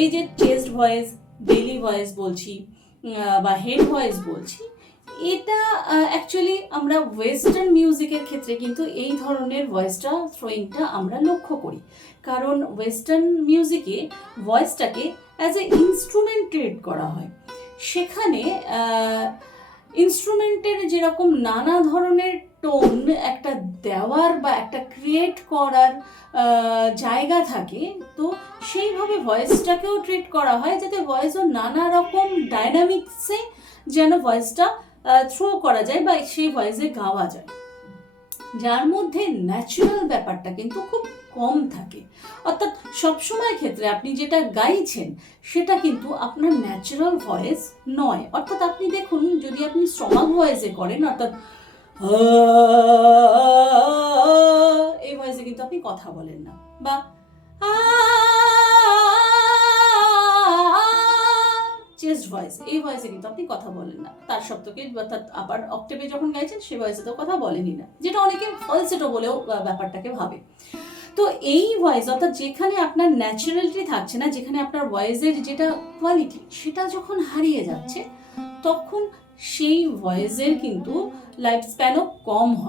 এই যে chest voice বেলি ভয়েস বলছি বা হেড ভয়েস বলছি, এটা অ্যাকচুয়ালি আমরা ওয়েস্টার্ন মিউজিকের ক্ষেত্রে কিন্তু এই ধরনের ভয়েসটা থ্রোয়িংটা আমরা লক্ষ্য করি। কারণ ওয়েস্টার্ন মিউজিকে ভয়েসটাকে অ্যাজ এ ইনস্ট্রুমেন্ট ট্রিট করা হয়। সেখানে ইনস্ট্রুমেন্টের যেরকম নানা ধরনের টোন একটা দেওয়ার বা একটা ক্রিয়েট করার জায়গা থাকে, তো সেইভাবে ভয়েসটাকেও ট্রিট করা হয় যাতে ভয়েসও নানা রকম ডাইনামিক্সে যেন ভয়েসটা থ্রো করা যায় বা সেই ভয়েসে গাওয়া যায়। যার মধ্যে ন্যাচারাল ব্যাপারটা কিন্তু খুব কম থাকে। অর্থাৎ সবসময় ক্ষেত্রে আপনি যেটা গাইছেন, সেটা কিন্তু আপনার ন্যাচারাল ভয়েস নয়। অর্থাৎ আপনি দেখুন, যদি আপনি স্টমাক ভয়েসে করেন, অর্থাৎ এই ভয়েসে কিন্তু আপনি কথা বলেন না। বা ভয়েস এই ভয়েসে কিন্তু আপনি কথা বলেন না। তার সপ্তকে অর্থাৎ আপার অক্টেভে যখন গাইছেন, সে ভয়েসে তো কথা বলেনই না, যেটা অনেকে ফলসেটো বলেও ব্যাপারটাকে ভাবে। তো এই ভয়েস অর্থাৎ যেখানে আপনার ন্যাচারালিটি থাকছে না, যেখানে আপনার ভয়েসের যেটা কোয়ালিটি সেটা যখন হারিয়ে যাচ্ছে, তখন সেই ভয়েসের কিন্তু লাইফ স্প্যানও কম হয়।